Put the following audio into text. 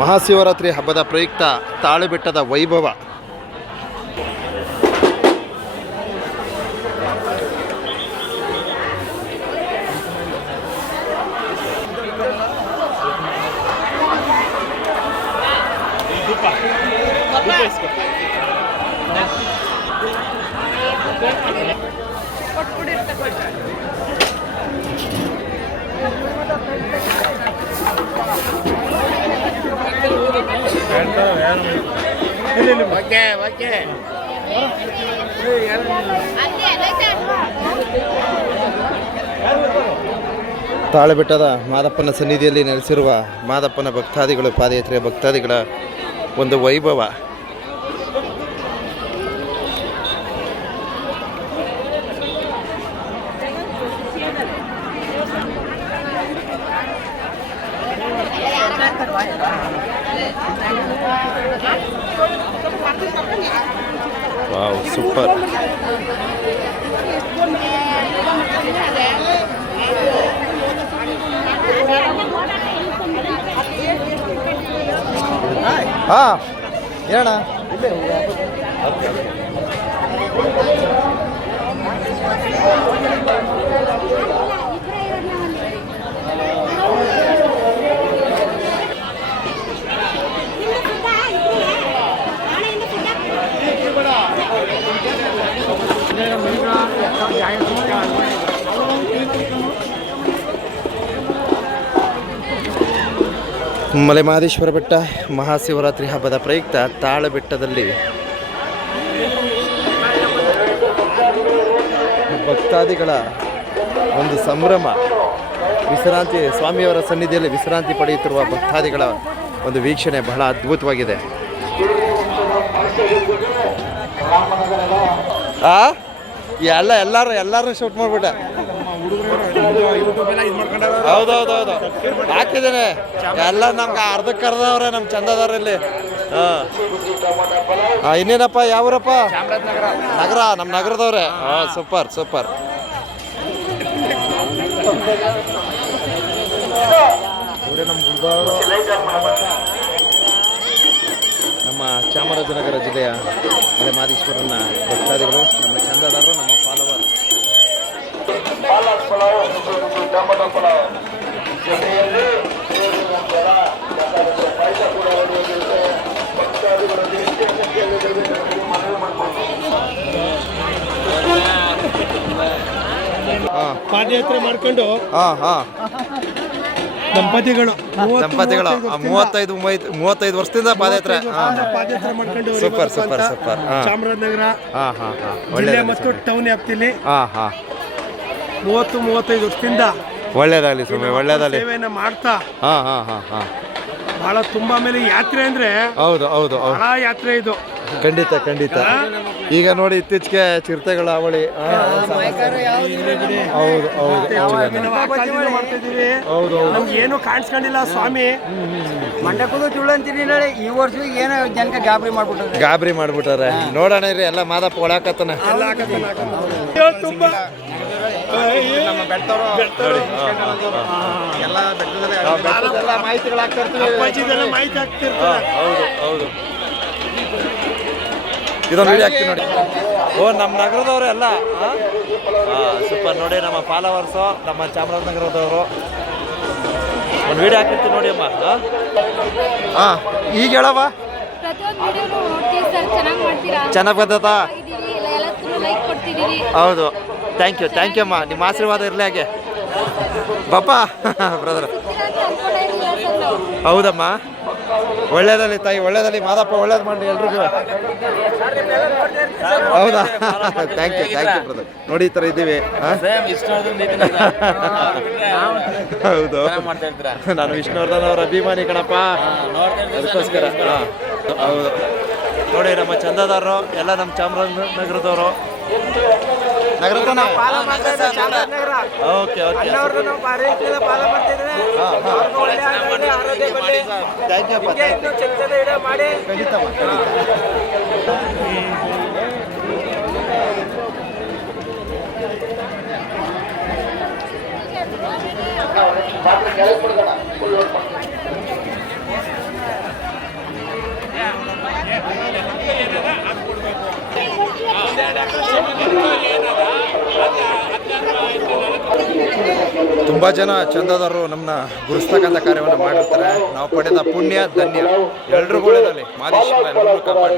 ಮಹಾಶಿವರಾತ್ರಿ ಹಬ್ಬದ ಪ್ರಯುಕ್ತ ತಾಳುಬೆಟ್ಟದ ವೈಭವ. ತಾಳುಬೆಟ್ಟದ ಮಾದಪ್ಪನ ಸನ್ನಿಧಿಯಲ್ಲಿ ನೆಲೆಸಿರುವ ಮಾದಪ್ಪನ ಭಕ್ತಾದಿಗಳು, ಪಾದಯಾತ್ರೆಯ ಭಕ್ತಾದಿಗಳ ಒಂದು ವೈಭವ. Wow, super. ಹಾಂ, ಹೇಳಣ್ಣ. ಮಲೆಮಹದೇಶ್ವರ ಬೆಟ್ಟ ಮಹಾಶಿವರಾತ್ರಿ ಹಬ್ಬದ ಪ್ರಯುಕ್ತ ತಾಳುಬೆಟ್ಟದಲ್ಲಿ ಭಕ್ತಾದಿಗಳ ಒಂದು ಸಂಭ್ರಮ. ವಿಶ್ರಾಂತಿ, ಸ್ವಾಮಿಯವರ ಸನ್ನಿಧಿಯಲ್ಲಿ ವಿಶ್ರಾಂತಿ ಪಡೆಯುತ್ತಿರುವ ಭಕ್ತಾದಿಗಳ ಒಂದು ವೀಕ್ಷಣೆ ಬಹಳ ಅದ್ಭುತವಾಗಿದೆ. ಎಲ್ಲರೂ ಶೂಟ್ ಮಾಡ್ಬಿಟ್ಟೆ. ಹೌದೌದೌದು, ಹಾಕಿದ್ದೇನೆ. ಎಲ್ಲ ನಮ್ಗೆ ಅರ್ಧಕ್ಕರ್ದವ್ರೆ ನಮ್ಮ ಚಂದದವ್ರಲ್ಲಿ. ಇನ್ನೇನಪ್ಪ, ಯಾವೂರಪ್ಪ? ನಗರ, ನಮ್ಮ ನಗರದವ್ರೆ. Super super. ನಮ್ಮ ಚಾಮರಾಜನಗರ ಜಿಲ್ಲೆಯ ಮಲೆಮಹದೇಶ್ವರನ ಭಕ್ತಾದಿಗಳು, ನಮ್ಮ ಚಂದದಾರರು, ನಮ್ಮ ಫಾಲೋವರ್. ಪಾದಯಾತ್ರೆ ಮಾಡ್ಕೊಂಡು ದಂಪತಿಗಳು 35 ವರ್ಷದಿಂದ ಪಾದಯಾತ್ರೆ ಮಾಡ್ಕೊಂಡು ಸೂಪರ್ ಸೂಪರ್ ಸೂಪರ್. ಚಾಮರಾಜನಗರ ಜಿಲ್ಲೆ ಮತ್ತು ಟೌನ್ ವ್ಯಾಪ್ತಿಯಲ್ಲಿ 30-35 ವರ್ಷದಿಂದ ಒಳ್ಳೇದಾಗಲಿ ಸ್ವಾಮಿ, ಒಳ್ಳೇದಾಗಲಿ ಸೇವೆಯನ್ನ ಮಾಡ್ತಾ ಬಹಳ ತುಂಬಾ. ಮೇಲೆ ಯಾತ್ರೆ ಅಂದ್ರೆ ಹೌದು ಹೌದು ಬಹಳ ಯಾತ್ರೆ ಇದು. ಖಂಡಿತ ಖಂಡಿತ. ಈಗ ನೋಡಿ, ಇತ್ತೀಚೆಗೆ ಚಿರತೆಗಳ ಹಾವಳಿ. ಹೌದು ಹೌದು, ನಮ್ಗೆ ಏನು ಕಾಣಿಸ್ಕೊಂಡಿಲ್ಲ ಸ್ವಾಮಿ. ಮಂಡಕ್ಕೂ ತುಳು ಅಂತೀನಿ ನೋಡಿ. ಈ ವರ್ಷ ಏನೋ ಜನಕ್ಕೆ ಗಾಬರಿ ಮಾಡ್ಬಿಟ್ಟಾರೆ. ನೋಡೋಣ ಇರಿ, ಎಲ್ಲ ಮಾದಪ್ಪ ಒಳಕತ್ತಾನೆ. ತುಂಬಾ ಮಾಹಿತಿ ಆಗ್ತಿರ್ತಾರೆ. ಹೌದು, ಇದೊಂದು ವಿಡಿಯೋ ಹಾಕ್ತೀನಿ ನೋಡಿ. ನಮ್ಮ ನಗರದವರು ಎಲ್ಲ ಸೂಪರ್. ನೋಡಿ, ನಮ್ಮ ಫಾಲೋವರ್ಸು, ನಮ್ಮ ಚಾಮರಾಜನಗರದವರು. ಒಂದು ವಿಡಿಯೋ ಹಾಕಿರ್ತೀನಿ ನೋಡಿ ಅಮ್ಮ. ಈಗ ಹೇಳವ, ಚೆನ್ನಾಗಿ ಬರ್ತತಾ? ಹೌದು, ಥ್ಯಾಂಕ್ ಯು ಅಮ್ಮ. ನಿಮ್ಮ ಆಶೀರ್ವಾದ ಇರಲಿ ಹಾಗೆ ಪಾಪ ಬ್ರದರ್. ಹೌದಮ್ಮ, ಒಳ್ಳೇದಲ್ಲಿ ತಾಯಿ, ಒಳ್ಳೇದಲ್ಲಿ ಮಾದಪ್ಪ, ಒಳ್ಳೇದು ಮಾಡಿ ಎಲ್ರಿಗೂ. ಹೌದಾ, ಥ್ಯಾಂಕ್ ಯು ಬ್ರದರ್. ನೋಡಿ, ಈ ಥರ ಇದ್ದೀವಿ. ಹೌದು, ನಾನು ವಿಷ್ಣುವರ್ಧನ್ ಅವರ ಅಭಿಮಾನಿ ಕಣಪ್ಪ, ಅದಕ್ಕೋಸ್ಕರ. ಹೌದು ನೋಡಿ, ನಮ್ಮ ಚಂದದಾರರು ಎಲ್ಲ ನಮ್ಮ ಚಾಮರಾಜನಗರದವರು. ಓಕೆ ತುಂಬ ಜನ ಚಂದದವರು ನಮ್ಮನ್ನ ಗುರುಸ್ತಕ್ಕಂಥ ಕಾರ್ಯವನ್ನು ಮಾಡಿರ್ತಾರೆ. ನಾವು ಪಡೆದ ಪುಣ್ಯ ಧನ್ಯ. ಎಲ್ರಿಗೂ ಒಳ್ಳೆಯದಲ್ಲಿ ಮಾದೇಶ್ವರ ಎಲ್ಲರೂ ಕಾಪಾಡಿ.